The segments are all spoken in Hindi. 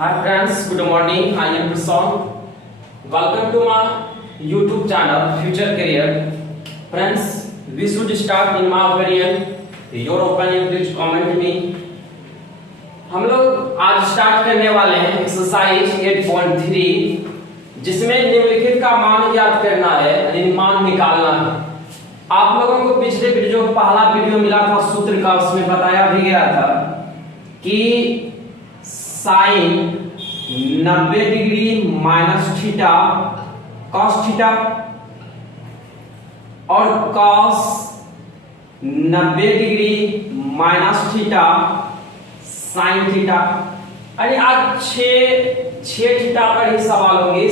Hi friends, good morning. I am Prasad. Welcome to my YouTube channel Future Career. Friends, we should start in my opinion. Your opinion please comment me. हम लोग आज स्टार्ट करने वाले हैं एक्सरसाइज 8.3 जिसमें निम्नलिखित का मान याद करना है यानी मान निकालना है। आप लोगों को पिछले वीडियो पहला वीडियो मिला था सूत्र का, उसमें बताया भी गया था कि sine 90 degree minus theta cos theta और cos 90 degree minus theta sine theta. अरे आज छह थीटा पर ही सवाल होंगे।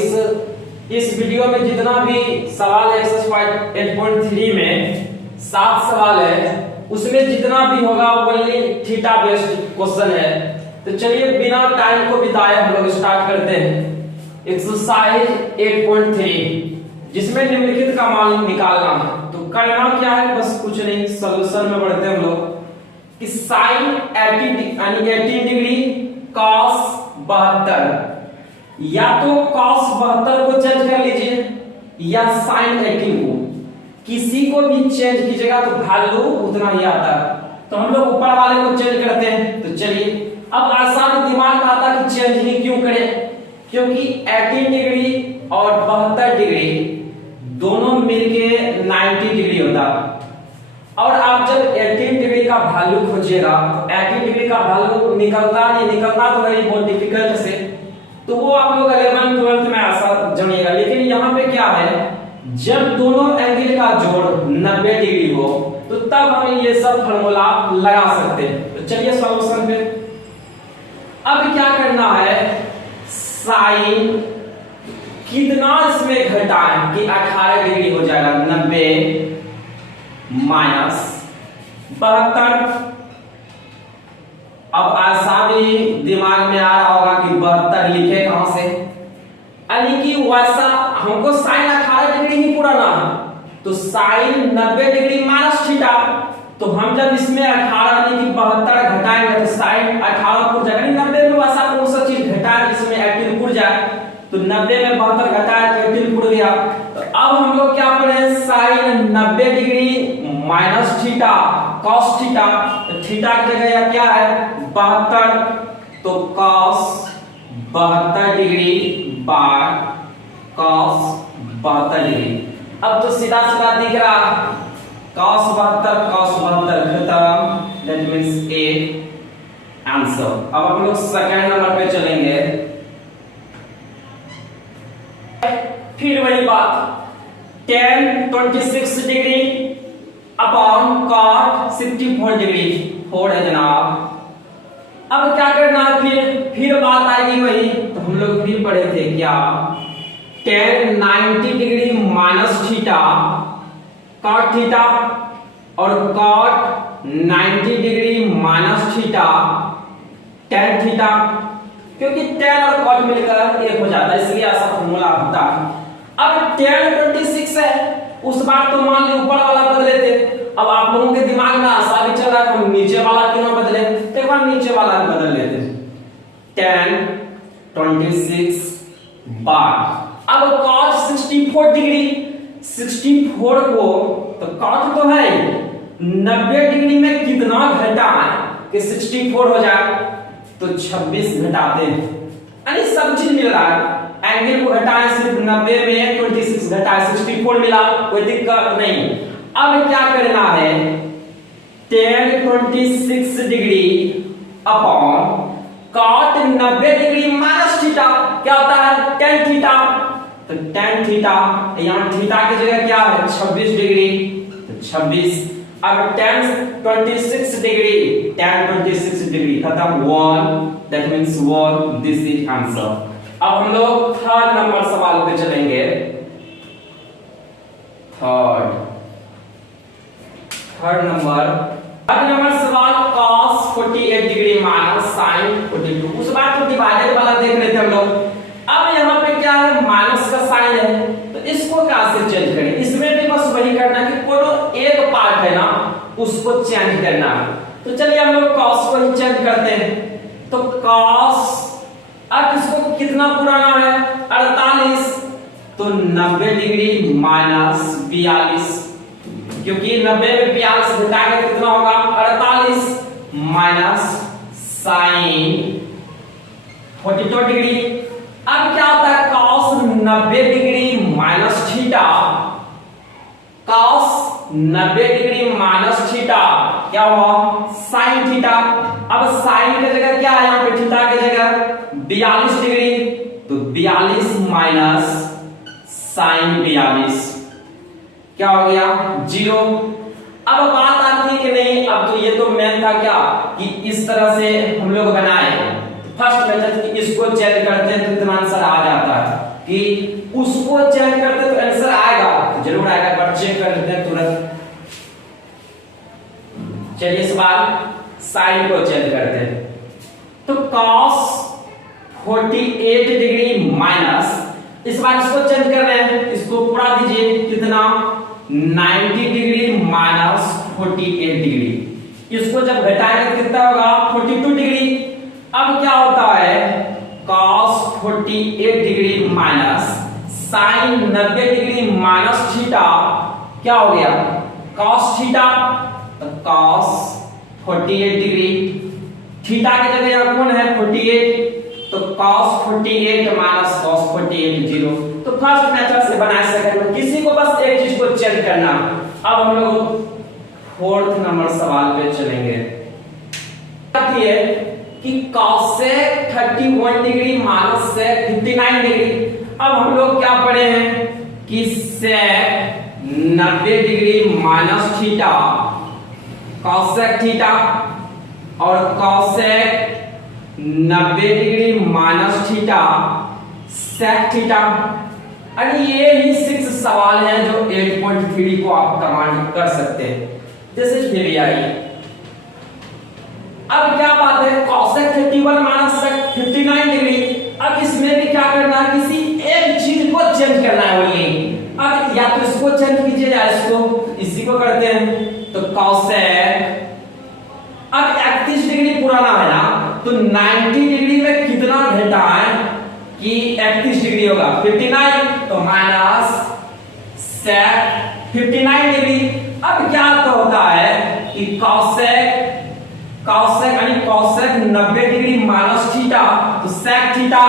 इस वीडियो में जितना भी सवाल है एक्सरसाइज 8.3 में 7 सवाल है, उसमें जितना भी होगा वो ओनली थीटा बेस्ड क्वेश्चन है। तो चलिए बिना टाइम को बिताए हम लोग स्टार्ट करते हैं एक्सरसाइज 8.3 जिसमें निम्नलिखित का मान निकालना है। तो करना क्या है, बस कुछ नहीं, सॉल्यूशन में बढ़ते हैं हम लोग कि साइन 18 डिग्री कॉस 72 या तो कॉस 72 को चेंज कर लीजिए या साइन 18 को, किसी को भी चेंज कीजिएगा तो वैल्यू उतना ही आता है। तो हम लोग ऊपर वाले को चेंज करते हैं। तो चलिए अब आसान दिमाग में आता कि चेंज ही क्यों करें, क्योंकि 18 डिग्री और 72 डिग्री दोनों मिलके 90 डिग्री होता है। और आप जब 18 डिग्री का वैल्यू खोजिएगा तो 18 डिग्री का वैल्यू निकलता तो है बहुत डिफिकल्ट से, तो वो आप लोग 11th 12th में ऐसा जानिएगा। लेकिन यहाँ पे क्या है, जब दोनों एंगल का जोड़ 90 डिग्री हो तो तब हम ये सब फार्मूला लगा सकते हैं। तो चलिए सॉल्यूशन पे अब क्या करना है, साइन कितना इसमें घटाएं कि 18 डिग्री हो जाएगा, 90 माइनस 72। अब ऐसा भी दिमाग में आ रहा होगा कि 72 लिखे कहां से, यानी कि वैसा हमको साइन 18 डिग्री ही पुराना है तो साइन 90 डिग्री माइनस थीटा। तो हम जब इसमें 18 यानी कि 72 घटाएंगे तो साइन 18 पुर जाएगा। 90 में वैसा कौन सा चीज घटाए जिसमें 18 पुर जाए, तो 90 में 72 घटाए तो 18 पुर गया। तो अब हम लोग क्या पढ़े, sine 90 degree minus theta cos theta, तो थीटा की जगह क्या है 72, तो cos 72 degree by cos 72 degree. अब तो सीधा सीधा दिख रहा cos 72 खत्म, दैट मींस ए आंसर। अब हम लोग सेकंड नंबर पे चलेंगे। फिर वही बात, tan 26 degree upon cot 64 degree 4 है जनाब। अब क्या करना है, फिर बात आएगी वही, तो हम लोग फिर पढ़े थे क्या, tan 90 degree minus theta cot theta और cot 90 degree minus theta tan theta, क्योंकि tan और cot मिलकर एक हो जाता है, इसलिए ऐसा फॉर्मूला होता है। अब tan 26 है, उस बार तो मान ली ऊपर वाला बदले थे। अब आप लोगों के दिमाग में ऐसा भी चल रहा है हम नीचे वाला क्यों ना बदले, तो एक बार नीचे वाला बदल लेते हैं, tan 26 बार। अब cot 64 डिग्री 64 को, तो cot तो है 90 डिग्री में कितना घटा है कि 64 हो जाए, तो 26 घटाते हैं, यानी सब चीज मिल रहा है। एंगल को घटाएं, सिर्फ 90 में 26 घटाएं, 64 मिला, कोई दिक्कत नहीं। अब क्या करना है, tan 26 degree upon cot 90 degree minus theta, क्या होता है tan थीटा, तो tan थीटा, यहाँ थीटा की जगह क्या है 26 डिग्री, तो 26। अब tan 26 डिग्री खत्म, 1, that means 1, this is answer. अब हम लोग थर्ड नंबर सवाल पे चलेंगे। थर्ड नंबर सवाल cos 48 डिग्री माइनस sin 42। उस बार तो डिवाइडेड वाला देख रहे थे हम लोग। अब यहाँ पे क्या है, माइनस का साइन है, तो इसको कैसे चेंज करें, इसमें भी बस वही करना कि कोई एक पार्ट है ना उसको चेंज करना है। तो चलिए हम लोग cos को ही चेंज करते हैं। तो cos कितना पुराना है 48, तो 90 डिग्री माइनस 42, क्योंकि 90 में 42 घटाएंगे तो कितना होगा 48 माइनस साइन 42 डिग्री। अब क्या होता है cos 90 degree minus theta, cos 90 degree minus theta क्या हुआ साइन थीटा। अब साइन की जगह क्या है यहाँ पे थीटा की जगह 42 डिग्री, तो 42 माइनस साइन 42 क्या हो गया 0। अब बात आती है कि नहीं, अब तो ये तो मेन था क्या कि इस तरह से हम लोग बनाए फर्स्ट मेथड कि इसको चेंज करते हैं तो इतना आंसर आ जाता है, कि उसको चेंज करते तो आंसर आएगा, तो जरूर आएगा, पर चेक कर लेते हैं तुरंत। चलिए इस बार साइन को चेंज करते हैं, तो cos 48 डिग्री माइनस, इस बार इसको चेंज कर रहे हैं, इसको पूरा दीजिए कितना 90 डिग्री माइनस 48 डिग्री, इसको जब घटाएंगे तो कितना होगा 42 डिग्री। अब क्या होता है cos 48 degree minus sine 90 degree minus theta क्या हो गया cos थीटा, तो cos 48 डिग्री, थीटा की जगह यहाँ कौन है 48, तो cos 48 माइनस cos 48 0। तो फर्स्ट मेथड से बना सकते हैं, किसी को बस एक चीज को चेंज करना। अब हम लोग फोर्थ नंबर सवाल पे चलेंगे, है कि cosec 31 degree minus sec 59 degree. अब हम लोग क्या पढ़े हैं कि sec 90 degree minus theta cosec theta और cosec 90 degree minus theta sec theta. अरे ये ही 6 सवाल हैं जो 8.3 को आप कमांड कर सकते हैं, जैसे ये भी आई। अब क्या बात है cosec 31 माइनस sec 59 डिग्री, अब इसमें भी क्या करना है किसी एक चीज को चेंज करना है, वो ये अब या तो इसको चेंज कीजिए या इसको, इसी को करते हैं, तो cosec अब 31 डिग्री पुराना है ना, तो 90 डिग्री में कितना घटा है कि 31 डिग्री होगा 59, तो माइनस sec 59 डिग्री। अब क्या तो होता है कि cosec यानी cosec 90 डिग्री माइनस थीटा, तो sec थीटा,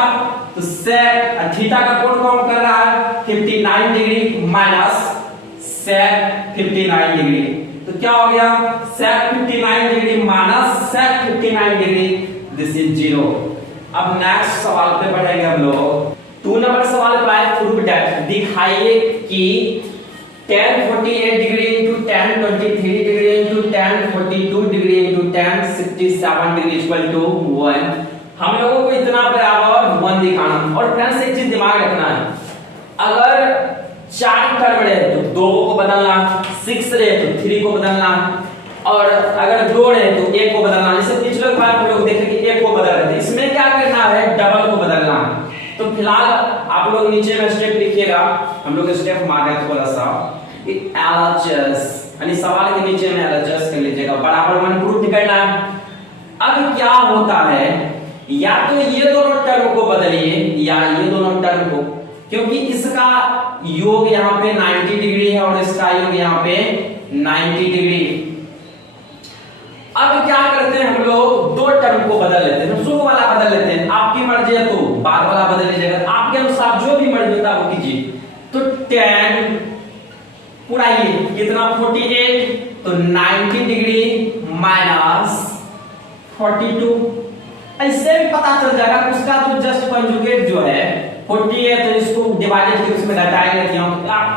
तो sec थीटा का कोण कौन कर रहा है 59 डिग्री माइनस sec 59 डिग्री, तो क्या हो गया sec 59 degree minus sec 59 degree, this is 0। अब नेक्स्ट सवाल पे बढ़ेंगे हम लोग। 2 नंबर सवाल पे आए प्रूव दैट, दिखाइए कि tan 48 degree into tan 23 degree into tan 42 degree into tan 67 degree equal to 1। हम लोगों को इतना बराबर 1 दिखाना, और फ्रेंड्स एक चीज दिमाग रखना है, अगर 4 टर्म रहे तो 2 को बदलना, 6 रहे तो 3 को बदलना, और अगर 2 रहे तो 1 को बदलना। जैसे पिछले बार हम लोग देखे कि 1 को बदल रहे थे, इसमें क्या करना है डबल को बदलना है। तो फिलहाल आप लोग नीचे में स्टेप लिखिएगा, हम लोग स्टेप मार रहे थोड़ा सा LHS, यानी सवाल के नीचे में LHS कर लीजिएगा, बराबर 1 प्रूफ करना है। अब क्या होता है, या तो ये दोनों टर्म को बदलिए या ये दोनों टर्म को, क्योंकि इसका योग यहाँ पे 90 डिग्री है और इसका योग यहाँ पे 90 डिग्री। अब क्या करते हैं हम लोग 2 टर्म को बदल लेते हैं, शुरू वाला बदल लेते हैं, आपकी मर्जी है तो बाद वाला बदल लीजिएगा, आपके अनुसार जो भी मर्जी होता है वो कीजिए। तो tan पूरा ये कितना 48, तो 90 डिग्री माइनस 42, ऐसे भी पता चल जाएगा उसका तो जस्ट कंजुगेट जो है 40 है, तो इसको डिवाइडेड के उसमें घटाएंगे तो आप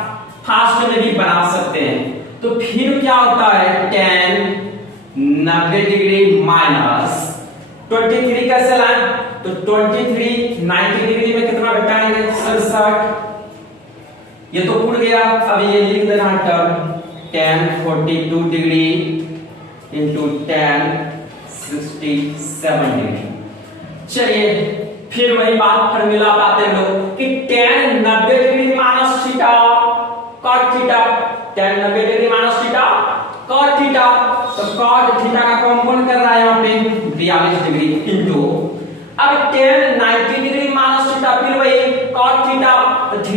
फास्ट में भी बना सकते हैं। तो फिर क्या होता है tan 90 डिग्री माइनस 23 कैसे लाएं, तो 23 90 डिग्री में कितना घटाएंगे 67, ये तो उड़ गया। अब ये लिख देना term tan 42 degree into tan 67 degree. चलिए फिर वही बात फार्मूला पाते हैं लोग कि tan 90 degree minus theta cot theta, tan 90 degree minus theta cot theta, तो cot थीटा का कॉम्पोनेंट कर रहा है यहाँ पे 42 डिग्री इंटू, अब tan 90 degree minus theta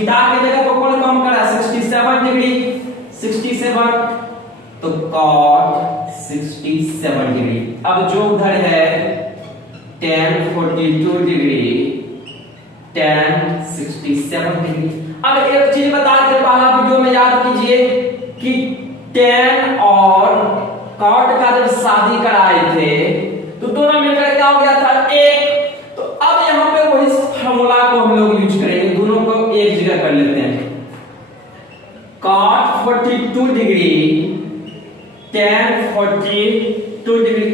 theta की जगह पर कौन काम कर रहा है 67 डिग्री 67 तो cot 67 डिग्री। अब जो उधर है tan 42 डिग्री tan 67 डिग्री। अब एक चीज बता देते पहला वीडियो में याद कीजिए कि tan और cot का जब शादी कराए थे तो दोनों मिलकर क्या हो गया था एक। तो अब यहाँ पे वही फार्मूला को हम लोग यूज करेंगे, दोनों को एक जगह कर लेते हैं। cot 42 degree tan 42 degree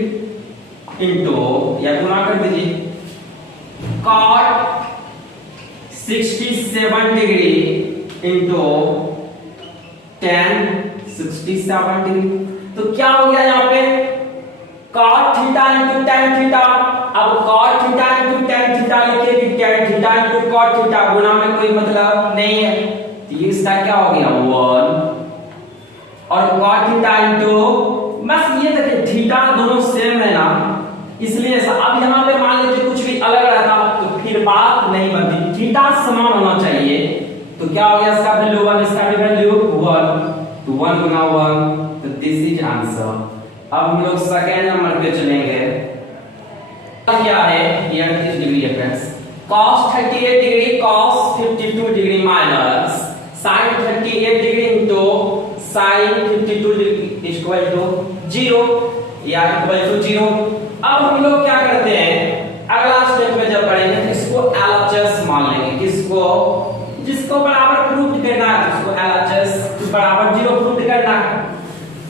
into या गुना कर दीजिए cot 67 degree into tan 67 degree. तो क्या हो गया यहाँ पे cot theta into tan theta. अब cot theta into tan theta लिखे कि tan theta into cot theta, गुना में कोई मतलब नहीं है तो ये इसका क्या हो गया 1 और cot थीटा इंटू बस ये देखिए थीटा दोनों सेम है ना इसलिए ऐसा। अब यहाँ पे मान लीजिए कुछ भी अलग रहता तो फिर बात नहीं बनती, थीटा समान होना चाहिए। तो क्या हो गया इसका वैल्यू 1 इसका भी वैल्यू 1 तो 1 गुना 1 तो दिस इज आंसर। अब हम लोग सेकंड नंबर पे चलेंगे। क्या है ये 38 डिग्री है friends. cos 38 degree cos 52 degree minus sin 38 degree into sin 52 degree equal to 0 या इक्वल टू 0। अब हम लोग क्या करते हैं अगला स्टेप में जब पढ़ेंगे तो इसको LHS मान लेंगे, किसको जिसको बराबर प्रूफ करना है उसको LHS बराबर 0 प्रूफ करना है।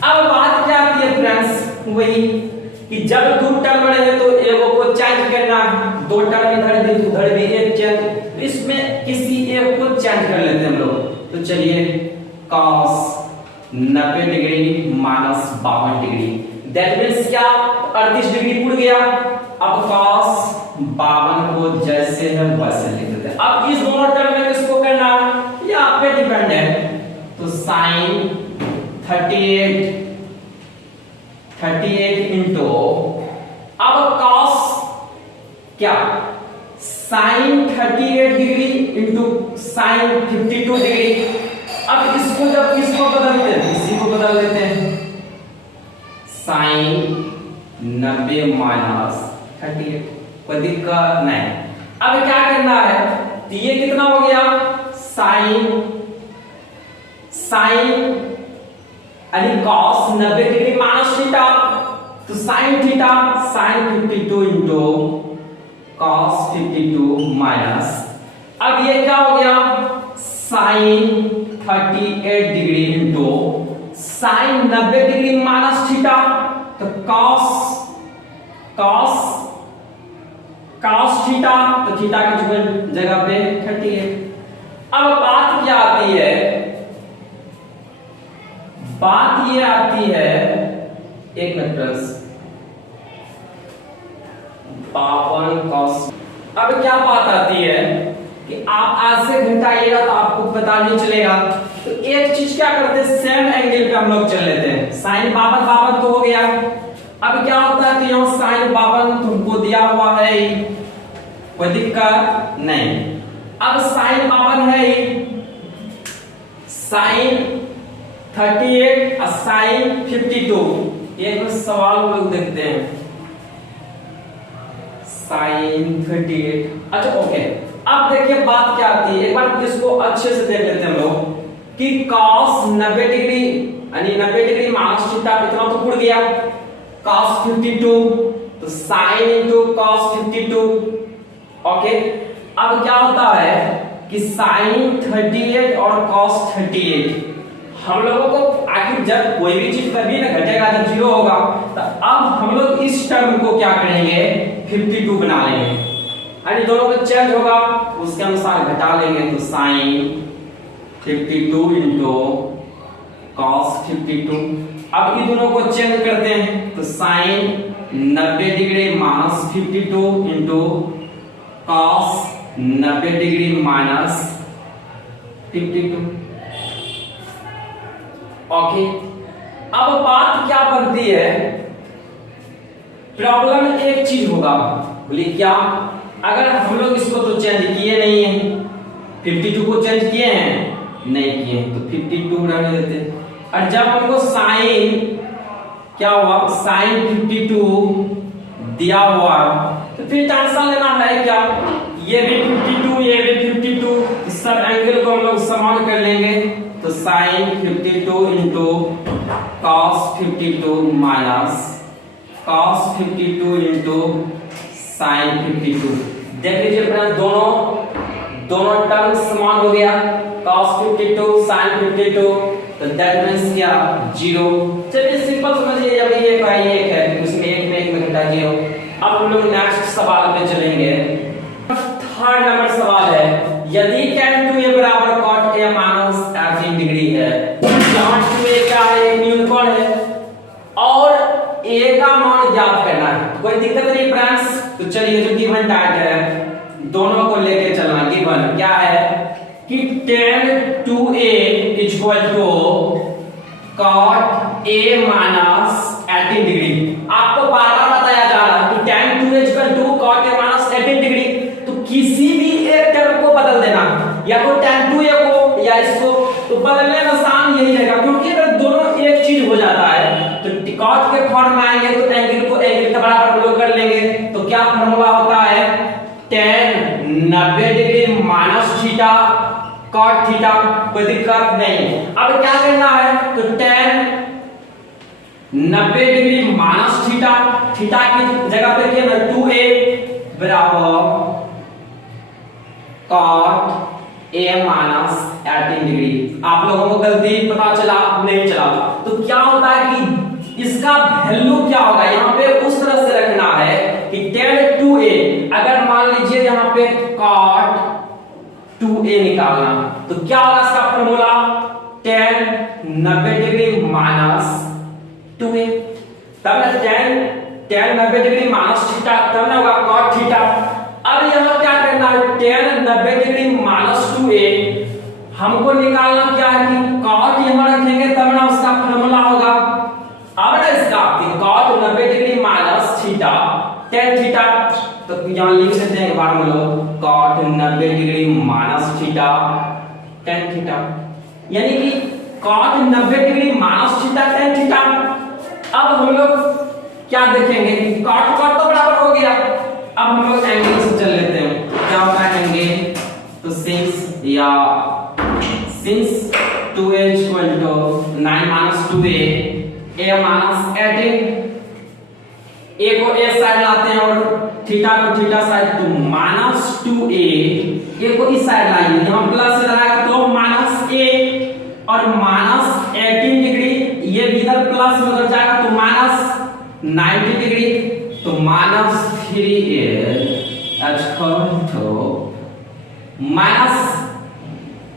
अब बात क्या आती है फ्रेंड्स वही कि जब दो टर्म रहे तो एगो को चेंज करना है, दो टर्म इधर भी उधर भी एक चेंज, इसमें किसी एक को चेंज कर लेते हैं हम लोग। तो चलिए cos 90 degree minus 52 degree that means क्या 38 डिग्री उड़ गया। अब cos 52 को जैसे है वैसे लिख देते हैं। अब इस दोनों टर्म में किसको करना ये आप पे डिपेंड है। तो sin 38 इंटू अब cos क्या sin 38 degree into sin 52 degree. अब इसको जब किसको बदलते हैं इसी को बदल देते हैं sin 90 माइनस 38 कोई दिक्कत नहीं। अब क्या करना है तो ये कितना हो गया sin यानी cos 90 डिग्री माइनस थीटा तो sin theta sin 52 into cos 52 minus. अब ये क्या हो गया sin 38 degree into sin 90 degree minus theta तो cos थीटा तो थीटा की जगह पे 38। अब बात क्या आती है बात ये आती है एक मिनट प्लस 52 cos। अब क्या बात आती है कि आप आज से घटाइएगा तो आपको पता नहीं चलेगा। तो एक चीज क्या करते हैं सेम एंगल पे हम लोग चल लेते हैं। sin 52 तो हो गया। अब क्या होता है तो यहाँ sin 52 तुमको दिया हुआ है कोई दिक्कत नहीं। अब sin 52 है sin 38 और sin 52 एक सवाल लोग देखते हैं sin 38। अच्छा ओके अब देखिए बात क्या आती है एक बार इसको अच्छे से देख लेते हैं हम लोग कि cos 90 डिग्री यानी 90 डिग्री माइनस थीटा कितना तो उड़ गया cos 52 तो sin into cos 52। ओके अब क्या होता है कि sin 38 और cos 38 हम लोगों को आखिर जब कोई भी चीज कभी ना घटेगा जब 0 होगा तो अब हम लोग इस टर्म को क्या करेंगे 52 बना लेंगे यानी दोनों का चेंज होगा उसके अनुसार घटा लेंगे। तो sin 52 इंटू cos 52। अब ये दोनों को चेंज करते हैं तो sin 90 degree minus 52 into cos 90 degree minus 52। Okay अब बात क्या बनती है प्रॉब्लम एक चीज होगा बोलिए क्या अगर हम लोग इसको तो चेंज किए नहीं है 52 को चेंज किए हैं नहीं किए, तो 52 रहने देते हैं। और जब हमको साइन क्या हुआ, साइन 52 दिया हुआ तो फिर टेंशन लेना है क्या, ये भी 52 ये भी 52, इस सब एंगल को हम लोग समान कर लेंगे। तो sine 52 into cos 52 minus cos 52 into sine 52। देख लीजिए फ्रेंड्स, दोनों टर्म समान हो गया, cos 52 sin 52, तो दैट मींस क्या 0। चलिए सिंपल समझिए, जब ये एक है उसमें एक में घटा 0। अब हम लोग नेक्स्ट सवाल पे चलेंगे। थर्ड नंबर सवाल है, यदि tan 2a बराबर cot a माइनस 18 डिग्री है, जहां 2a क्या है, न्यूनकोण है और a का मान ज्ञात करना है। कोई दिक्कत नहीं फ्रेंड्स, तो चलिए जो गिवन डाटा है दोनों को लेके चलना। गिवन क्या है कि tan 2a equal to cot a minus 18 degree. आपको बार बार बताया जा रहा है कि tan 2a equal to cot a minus 18 degree, तो किसी भी एक टर्म को बदल देना, या तो tan 2a को या इसको, तो बदलने में आसान यही रहेगा, क्योंकि अगर दोनों एक चीज हो जाता है तो cot के फॉर्म में आएंगे तो एंगल को एंगल के बराबर हम लोग कर लेंगे। तो क्या फॉर्मूला होता है, tan 90 degree minus theta cot theta, कोई दिक्कत नहीं। अब क्या करना है, तो tan 90 degree minus theta, theta की जगह पे क्या है 2a बराबर cot a माइनस 18 डिग्री। आप लोगों को गलती पता चला नहीं चला, तो क्या होता है कि इसका वैल्यू क्या होगा, यहाँ पे उस तरह से रखना है कि tan 2a, अगर मान लीजिए यहाँ पे cot 2a निकालना, तो क्या होगा इसका formula, tan 90 degree minus 2a, तब ना tan 90 डिग्री माइनस थीटा, तब ना होगा cot थीटा। अब यहाँ क्या करना है, tan 90 डिग्री माइनस 2a हमको निकालना क्या है कि cot यहाँ रखेंगे तब ना उसका फॉर्मूला होगा। अब ना इसका कि cot 90 degree minus theta tan theta, तो यहाँ लिख सकते हैं एक बार में लोग cot 90 degree minus theta tan theta, यानी कि cot 90 degree minus theta tan theta. अब हम लोग क्या देखेंगे कि cot cot तो बराबर हो गया, अब हम लोग एंगल से चल लेते हैं। क्या होता है एंगल, तो since 2a equal to 9 minus 2a a minus 18, a को a साइड लाते हैं और थीटा को थीटा साइड, तो माइनस 2a, a को इस साइड लाएंगे, यहाँ प्लस लगाएगा तो माइनस a और माइनस 18 डिग्री, ये भी इधर प्लस में उधर जाएगा तो माइनस 90 डिग्री, तो minus 3a minus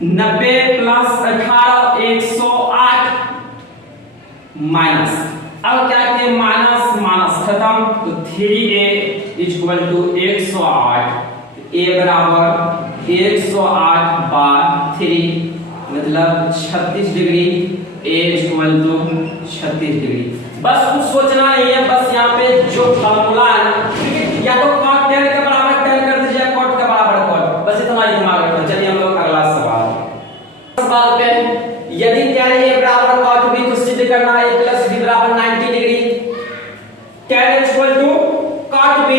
90 plus 18 108 minus, अब क्या किए माइनस माइनस खत्म, तो 3a इक्वल टू 108, a बराबर 108 बाय 3 मतलब 36 degree, a equal to 36 degree. बस कुछ सोचना नहीं है, बस यहाँ पे जो फॉर्मूला है ना, या तो cot tan के बराबर tan कर दीजिए, cot के बराबर cot, बस इतना ही दिमाग रखना। चलिए हम लोग अगला सवाल पे, यदि tan a बराबर cot b, तो सिद्ध करना है a प्लस b बराबर 90 degree, tan equal to cot b।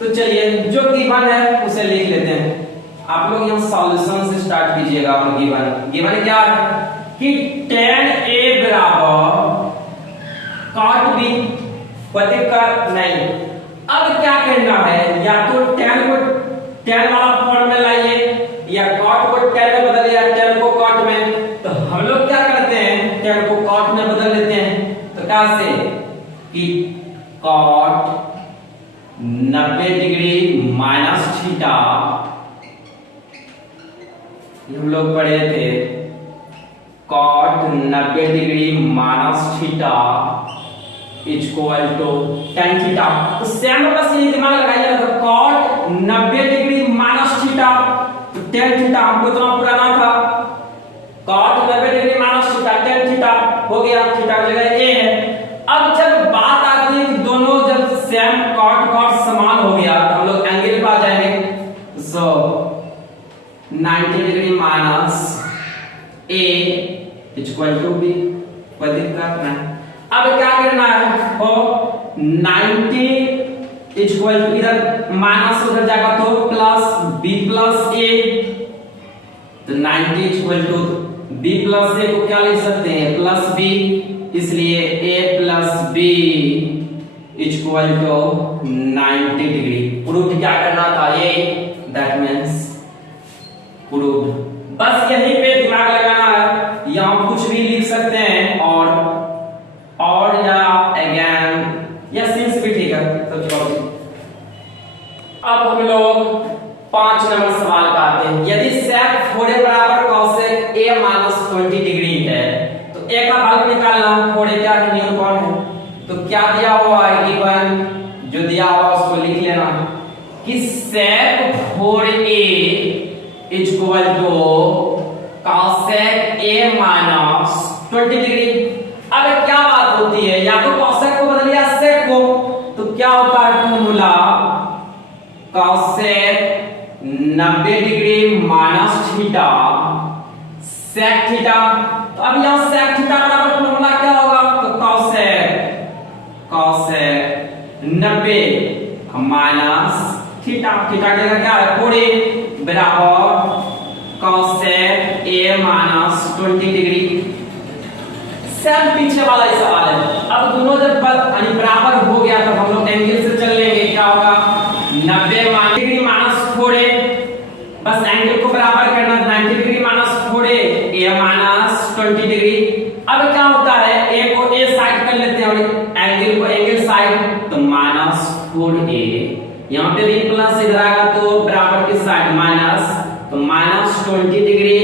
तो चलिए जो गिवन है उसे लिख लेते हैं। आप लोग यहाँ सॉल्यूशन से स्टार्ट कीजिएगा। गिवन क्या है कि tan a बराबर cot b, कोई दिक्कत नहीं। अब क्या करना है, या तो tan को tan वाला फॉर्म में लाइए, या cot को tan में बदलिए, या tan को cot में। तो हम लोग क्या करते हैं, tan को cot में बदल लेते हैं। तो कैसे कि cot 90 डिग्री माइनस थीटा, हम लोग पढ़े थे cot 90 degree minus theta equal to tan theta. तो सेम बस ये दिमाग लगाइए, तो cot 90 डिग्री माइनस थीटा, तो tan थीटा हमको इतना पुराना था, cot 90 degree minus theta tan theta हो गया, थीटा की जगह a है। अब जब बात आती है कि दोनों जब सेम cot cot समान हो गया, तो हम लोग एंगल पे आ जाएंगे। So 90 degree minus A equal to B. कोई दिक्कत नहीं। अब क्या करना है, और 90 इक्वल टू इधर माइनस उधर जाएगा तो प्लस बी प्लस ए, तो 90 equal to b plus a को क्या लिख सकते हैं, प्लस बी, इसलिए a plus b equal to 90 degree. Proof क्या करना था ये, दैट मीन्स प्रूफ। बस यहीं पे दिमाग लगाना है, यहाँ कुछ भी लिख सकते हैं, और या अगेन या सिंस भी ठीक है। तो चलो अब हम लोग 5 नंबर सवाल का आते हैं। यदि sec 4a बराबर cosec a माइनस 20 डिग्री है तो a का भाग निकालना। 4a क्या है, नियम कौन है, तो क्या दिया हुआ है, गिवन जो दिया हुआ उसको लिख लेना कि sec 4a equal to cosec a माइनस 20 डिग्री। अब क्या बात होती है, या तो cosec को बदल या sec को, तो क्या होता है formula cosec 90 degree minus theta sec theta. तो अब यहां sec थीटा बराबर फॉर्मूला क्या होगा, तो cosec 90 माइनस थीटा, थीटा की जगह क्या है 4a बराबर cosec a माइनस 20 डिग्री। सेम पीछे वाला ही सवाल है। अब दोनों जब बराबर हो गया तो हम लोग एंगल से चल लेंगे, क्या होगा 90 डिग्री माइनस 4a, बस एंगल को बराबर करना, 90 डिग्री माइनस 4a a माइनस 20 डिग्री। अब क्या होता है, a को a साइड कर लेते हैं और एंगल को एंगल साइड, तो माइनस 4a, यहाँ पे भी प्लस इधर आएगा तो बराबर की साइड माइनस, तो माइनस 20 डिग्री।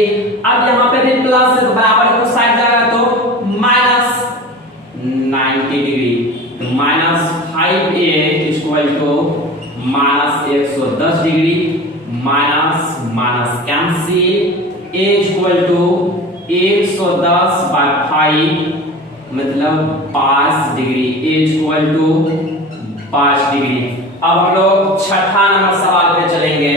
अब यहाँ पे भी प्लस है तो बराबर को साइड जाएगा तो माइनस 90 डिग्री, तो minus 5a equal to minus 110 degree, minus minus cancel, a equal to 110 by 5 मतलब 5 degree, a equal to 5 degree. अब हम लोग छठा नंबर सवाल पे चलेंगे।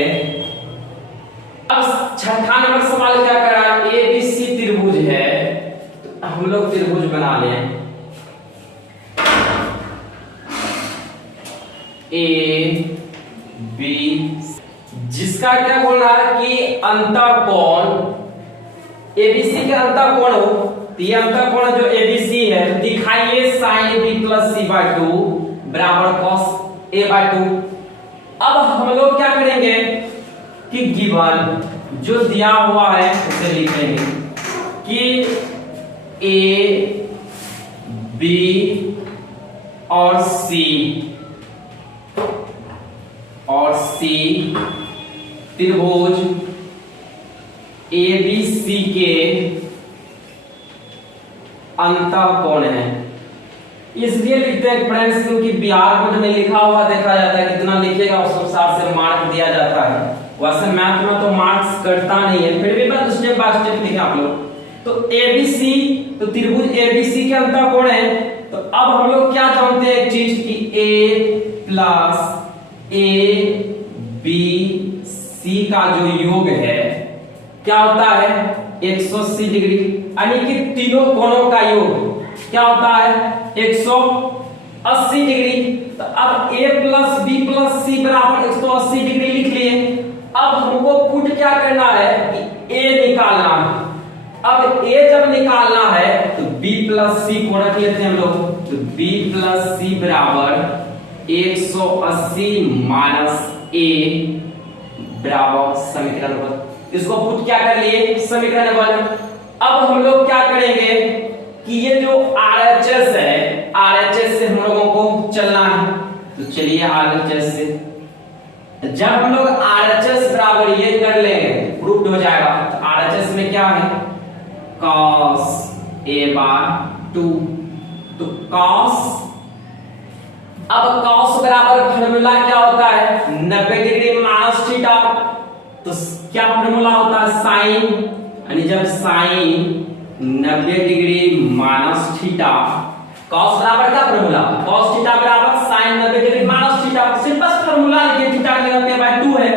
अब छठा नंबर सवाल क्या कर रहा है, ABC त्रिभुज है, तो हम लोग त्रिभुज बना लें। A B, जिसका क्या बोल रहा है कि अंतःकोण ABC का अंतःकोण हो, तो ये अंतःकोण जो ABC है दिखाइए sin AB plus C by 2 बराबर cos A बाय 2। अब हम लोग क्या करेंगे कि गिवन जो दिया हुआ है उसे लिखेंगे कि A B और C त्रिभुज ABC के अंतःकोण है। इसलिए लिखते हैं फ्रेंड्स क्योंकि बिहार बोर्ड में लिखा हुआ देखा जाता है, कितना लिखेगा उस अनुसार से मार्क दिया जाता है। वैसे मैथ में तो मार्क्स कटता नहीं है, फिर भी बस स्टेप बाय स्टेप लिखे आप लोग। तो ABC, तो त्रिभुज ABC के अंतःकोण है। तो अब हम लोग क्या जानते हैं एक चीज कि A प्लस ABC का जो योग है क्या होता है 180 डिग्री, यानी कि तीनों कोणों का योग क्या होता है 180 डिग्री। तो अब A plus B plus C बराबर 180 डिग्री लिख लिए। अब हमको पुट क्या करना है कि A निकालना है। अब A जब निकालना है तो B प्लस C को रख लेते हैं हम लोग, तो B प्लस C बराबर 180 माइनस A बराबर समीकरण नंबर, इसको पुट क्या कर लिए समीकरण नंबर। अब हम लोग क्या करेंगे कि ये जो RHS है, RHS से हम लोगों को चलना है, तो चलिए RHS से जब हम लोग RHS बराबर ये कर लेंगे प्रूफ हो जाएगा। तो RHS में क्या है cos A बाय 2, तो cos, अब cos बराबर फॉर्मूला क्या होता है 90 डिग्री माइनस थीटा, तो क्या फॉर्मूला होता है साइन, यानी जब sine 90 degree minus theta, cos बराबर क्या फॉर्मूला cos थीटा बराबर sin 90 degree minus theta. Simple formula लिखिए, थीटा की जगह पे बाय 2 है,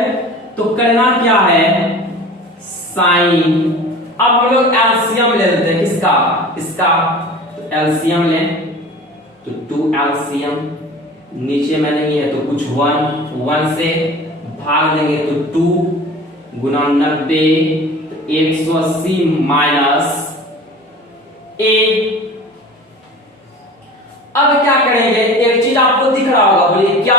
तो करना क्या है साइन। अब हम लोग एलसीएम ले लेते हैं, किसका, इसका। तो एलसीएम लें तो 2 एलसीएम, नीचे में नहीं है तो कुछ 1 से भाग देंगे तो 2 गुना 90, 180 माइनस ए। अब क्या करेंगे, एक चीज आपको दिख रहा होगा, बोलिए क्या,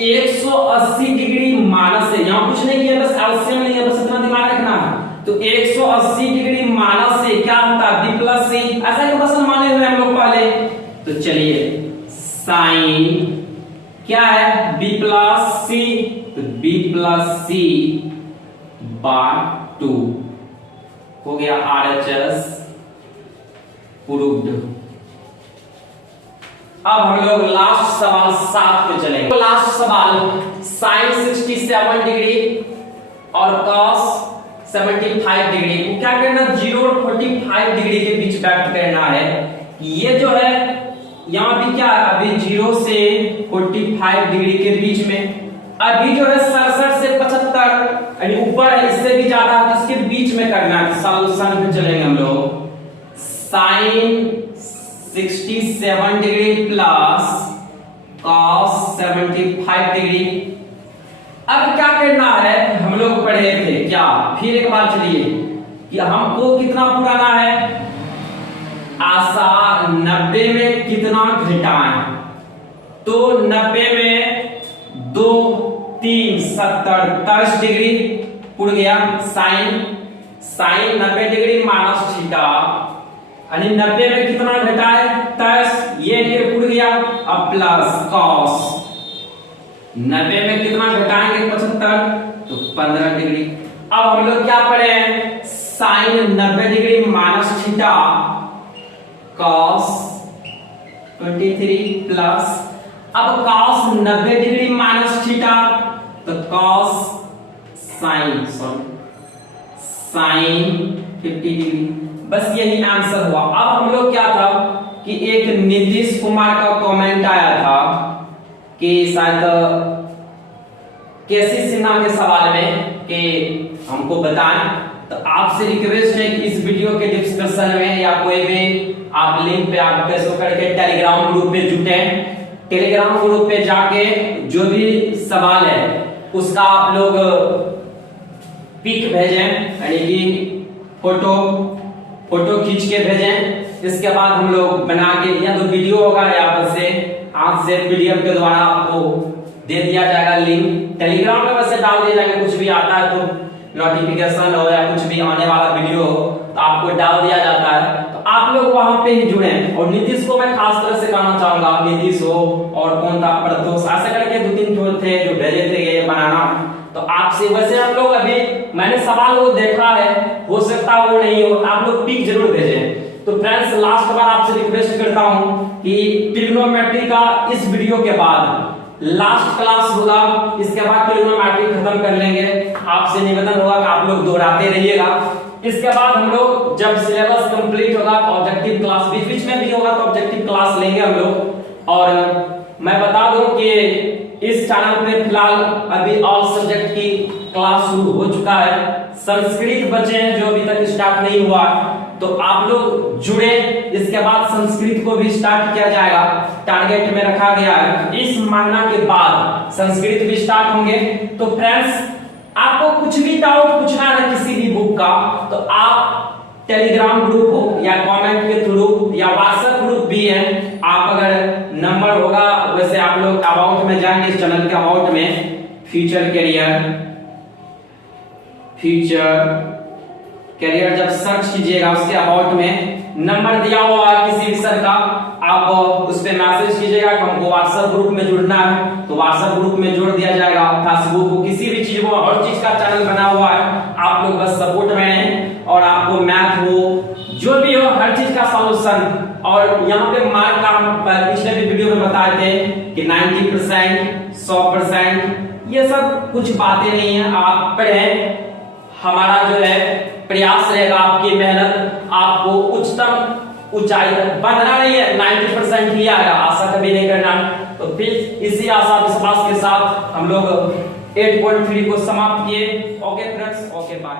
180 डिग्री माइनस से, यहां कुछ नहीं किया, बस एलसीएम नहीं है, बस इतना दिमाग रखना है। तो 180 डिग्री माइनस से क्या होता है, बी प्लस सी, ऐसा क्यों पसंद माने हुए हम लोग पहले। तो चलिए साइन क्या है, बी प्लस सी, तो बी प्लस सी बाय 2 हो गया RHS प्रूव्ड। अब हम लोग लास्ट सवाल 7 पे चलेंगे। तो लास्ट सवाल, साइन 67 डिग्री और कॉस 75 डिग्री को क्या करना, 0 और 45 डिग्री के बीच व्यक्त करना है। ये जो है यहां भी क्या है, अभी 0 से 45 डिग्री के बीच में, अभी जो है 67 से 75 यानी ऊपर है, इससे भी ज्यादा, तो इसके बीच में करना है। सॉल्यूशन पे चलेंगे हम लोग। Sine 67 degree plus cos 75 degree. अब क्या करना है, हम लोग पढ़े थे क्या, फिर एक बार चलिए कि हमको कितना पुराना है, आशा 90 में कितना घटाएं, तो 90 में 2 3 70 30 डिग्री पुड़ गया। साइन 90 डिग्री माइनस थीटा, यानी 90 में कितना घटाए 30, ये पुड़ गया। अब प्लस कॉस 90 में कितना घटाएंगे 75, तो 15 डिग्री। अब हम लोग क्या पढ़े हैं, sine 90 degree minus theta cos 23 plus, अब कॉस 90 डिग्री माइनस थीटा, तो कॉस साइन 50 डिग्री। बस यही आंसर हुआ। अब हम लोग क्या था कि एक नीतीश कुमार का कमेंट आया था कि शायद केसी सिन्हा के सवाल में कि हमको बताएं, तो आपसे रिक्वेस्ट है कि इस वीडियो के डिस्क्रिप्शन में या कोई भी आप लिंक पे आप फेसबुक करके टेलीग्राम ग्रुप पे जुटे, टेलीग्राम ग्रुप पे जाके जो भी सवाल है उसका आप लोग पिक भेजें, यानी कि फोटो खींच के भेजें। इसके बाद हम लोग बना के, या तो वीडियो होगा या से आज से पीडीएफ के द्वारा आपको दे दिया जाएगा लिंक। टेलीग्राम में वैसे डाल दिया जाएगा, कुछ भी आता है तो नोटिफिकेशन हो या कुछ भी आने वाला वीडियो हो तो आपको डाल दिया जाता है, तो आप लोग वहां पे ही जुड़े। और नीतीश को मैं खास तरह से कहना चाहूंगा, नीतीश हो और कौन था प्रदोष, ऐसे करके 2-3 ठोर थे जो भेजे थे ये बनाना, तो आपसे वैसे हम लोग अभी मैंने सवाल वो देखा है, हो सकता वो नहीं हो, आप लोग पिक जरूर भेजें। तो फ्रेंड्स लास्ट बार आपसे रिक्वेस्ट करता हूं कि ट्रिग्नोमेट्री का इस वीडियो के बाद लास्ट क्लास होगा, इसके बाद ट्रिग्नोमेट्री खत्म कर लेंगे। आपसे निवेदन होगा कि आप लोग दोहराते रहिएगा। इसके बाद हम लोग जब सिलेबस कंप्लीट होगा तो ऑब्जेक्टिव क्लास बीच में भी होगा, तो ऑब्जेक्टिव क्लास लेंगे हम लोग। और मैं बता दूं कि इस चैनल पे फिलहाल अभी ऑल सब्जेक्ट की क्लास शुरू हो चुका है। संस्कृत बचे हैं जो अभी तक स्टार्ट नहीं हुआ, तो आप लोग जुड़े। इसके बाद संस्कृत को भी स्टार्ट किया जाएगा, टारगेट में रखा गया है। इस महीना के बाद संस्कृत भी स्टार्ट होंगे। तो फ्रेंड्स आपको कुछ भी डाउट पूछना है किसी भी बुक का, तो आप टेलीग्राम ग्रुप हो या कमेंट के थ्रू या व्हाट्सएप ग्रुप भी है, आप अगर नंबर होगा वैसे आप लोग अबाउट में जाएंगे, इस चैनल के अबाउट में फ्यूचर कैरियर जब सर्च कीजिएगा उसके अबाउट में नंबर दिया हुआ है किसी भी सर का, आप उस पर मैसेज कीजिएगा कि हमको व्हाट्सएप ग्रुप में जुड़ना है, तो व्हाट्सएप ग्रुप में जोड़ दिया जाएगा। फेसबुक को किसी भी चीज को, हर चीज का चैनल बना हुआ है, आप लोग बस सपोर्ट में रहें और आपको मैथ हो जो भी हो हर चीज का सॉल्यूशन। और यहाँ पे मार्क का पिछले भी वीडियो में बताए थे कि 90%, 100%, ये सब कुछ बातें नहीं है। आप पढ़ें, हमारा जो है प्रयास रहेगा, आपकी मेहनत आपको उच्चतम ऊंचाई बढ़ना नहीं है, 90% ही आएगा, आशा कभी नहीं करना। तो फिर इसी आशा विश्वास के साथ हम लोग 8.3 को समाप्त किए। Okay friends, okay bye.